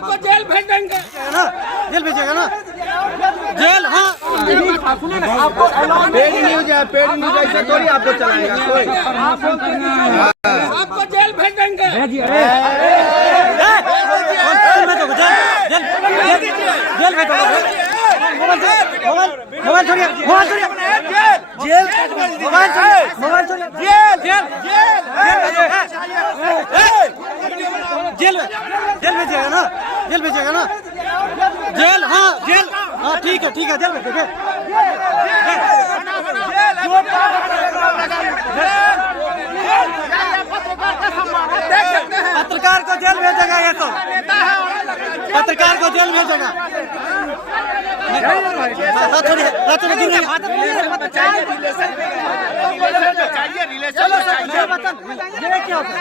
आपको जेल भेज देंगे ना, जेल भेजेगा ना, जेल। हाँ, पेड न्यूज है, पेड न्यूज ऐसे थोड़ी आपको चलाएगा कोई। आपको जेल भेज देंगे। जेल भेजो, मोबाइल छोड़िए, मोबाइल छोड़िए, जेल, मोबाइल छोड़िए, मोबाइल छोड़िए, जेल, जेल, जेल, जेल भेजिएगा ना, जेल भेजिएगा ना, जेल। हाँ, जेल। हाँ, ठीक है, जेल भेजिए। पत्रकार को जेल भेजेगा ये तो, पत्रकार को जेल भेजेगा। क्या होता है?